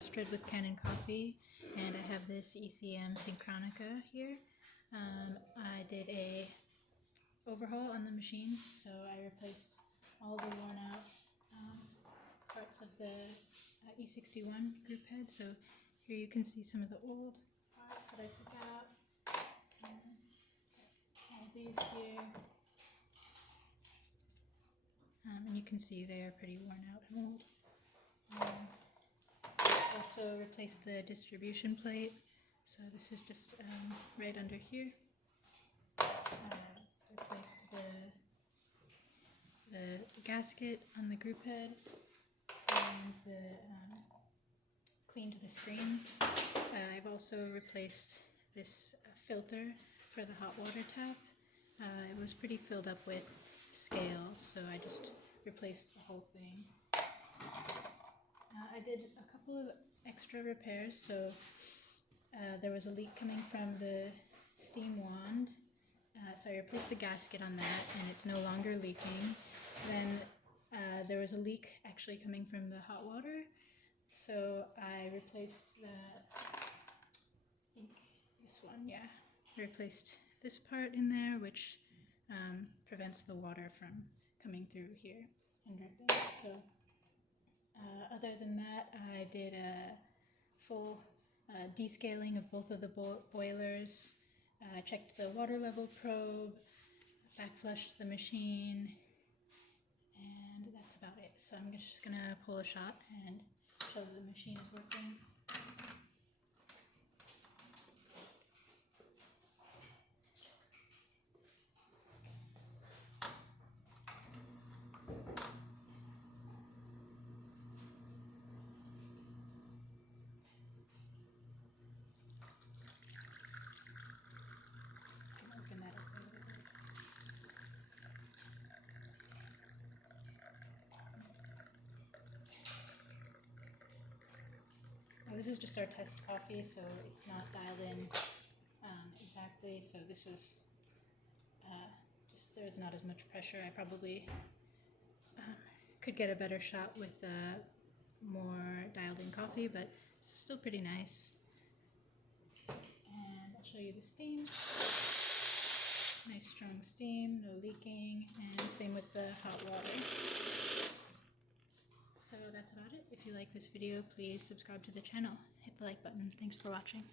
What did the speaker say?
Roasted with Kanen coffee, and I have this ECM Synchronika here. I did a overhaul on the machine, so I replaced all the worn out parts of the E61 group head. So here you can see some of the old parts that I took out. All these here. And you can see they are pretty worn out and old. Also replaced the distribution plate, so this is just right under here. Replaced the gasket on the group head, and cleaned the screen. I've also replaced this filter for the hot water tap. It was pretty filled up with scale, so I just replaced the whole thing. I did a couple of extra repairs. So there was a leak coming from the steam wand, so I replaced the gasket on that, and it's no longer leaking. Then there was a leak actually coming from the hot water, so I replaced that. I think this one, yeah. I replaced this part in there, which prevents the water from coming through here and dripping. So other than that, I did a full descaling of both of the boilers, checked the water level probe, backflushed the machine, and that's about it. So I'm just gonna pull a shot and show that the machine is working. Open that up a little bit. Now, this is just our test coffee, so it's not dialed in exactly. So this is just, there's not as much pressure. I probably could get a better shot with more dialed in coffee, but this is still pretty nice. And I'll show you the steam. Nice strong steam, no leaking, and same with the hot water. So that's about it. If you like this video, please subscribe to the channel. Hit the like button. Thanks for watching.